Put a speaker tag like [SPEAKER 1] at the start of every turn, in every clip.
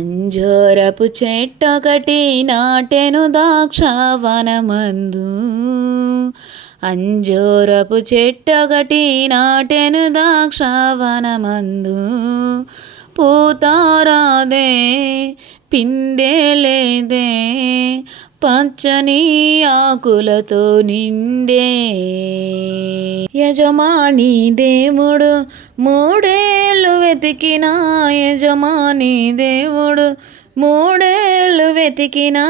[SPEAKER 1] అంజోరపు చెట్టొకటి నాటెను దాక్షావనమందు. అంజోరపు చెట్టొకటి నాటెను దాక్షావనమందు. పూతారాదే పిందేలేదే పచ్చని ఆకులతో నిండే. యజమాని దేవుడు మూడే వెతికిన యజమాని దేవుడు. మూడేళ్ళు వెతికినా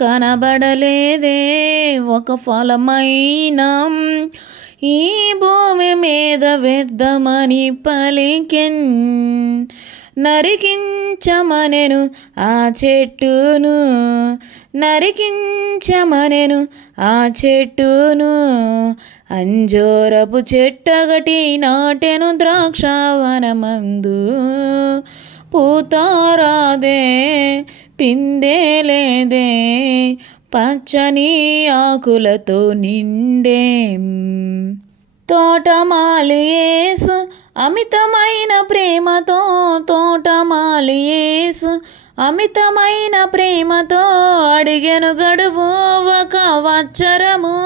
[SPEAKER 1] కనబడలేదే. ఒక ఫలమైన ఈ భూమి మీద వ్యర్థమని పలికెన్. నరికించమనెను ఆ చెట్టును నరికించమనెను ఆ చెట్టును అంజోరపు చెట్టగటి నాటెను ద్రాక్షవనమందు పూతారాదే పిందేలేదే పచ్చని ఆకులతో నిండే. తోటమాలియేసు అమితమైన ప్రేమతో తోటమాలియేసు అమితమైన ప్రేమతో అడిగెను గడువు ఒక వచ్చరము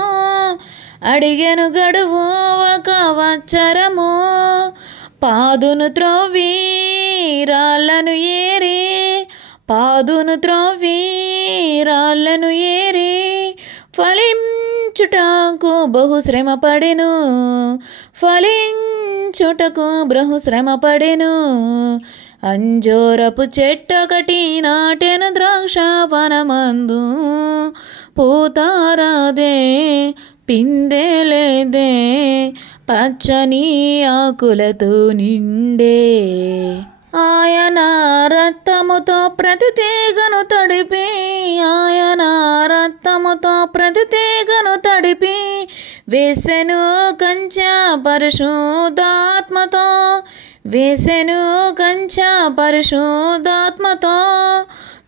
[SPEAKER 1] అడిగెను గడువు ఒక వచ్చరము పాదును త్రోవి రాళ్ళను ఏరి. పాదును త్రోవి రాళ్ళను ఏరి. ఫలిం ఫలించుటకు బహు శ్రమ పడెను ఫలించుటకు బహు శ్రమ పడెను అంజోరపు చెట్టొకటి నాటెను ద్రాక్ష వనమందు పూతారాదే పిందెలేదే పచ్చని ఆకులతో నిండే. ఆయన రక్తముతో ప్రతి తీగను తడిపి ఆయన రక్తముతో ప్రతి తీగను వేసెను కంచ పరిశుద్ధాత్మతో వేసెను కంచ పరిశుద్ధాత్మతో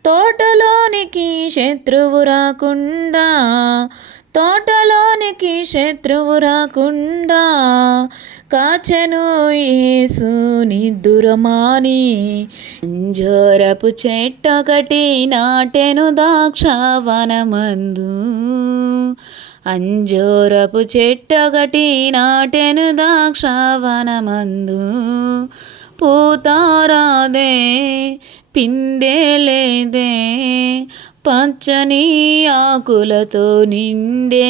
[SPEAKER 1] తోటలోనికి శత్రువు రాకుండా తోటలోనికి శత్రువు రాకుండా కాచెను యేసు నిద్దురమాని. అంజోరపు చెట్టొకటి నాటెను దాక్షావనమందు. అంజోరపు చెట్టొకటి నాటెను దాక్షావనమందు పూతారాదే పిందెలేదే పచ్చని ఆకులతో నిండే.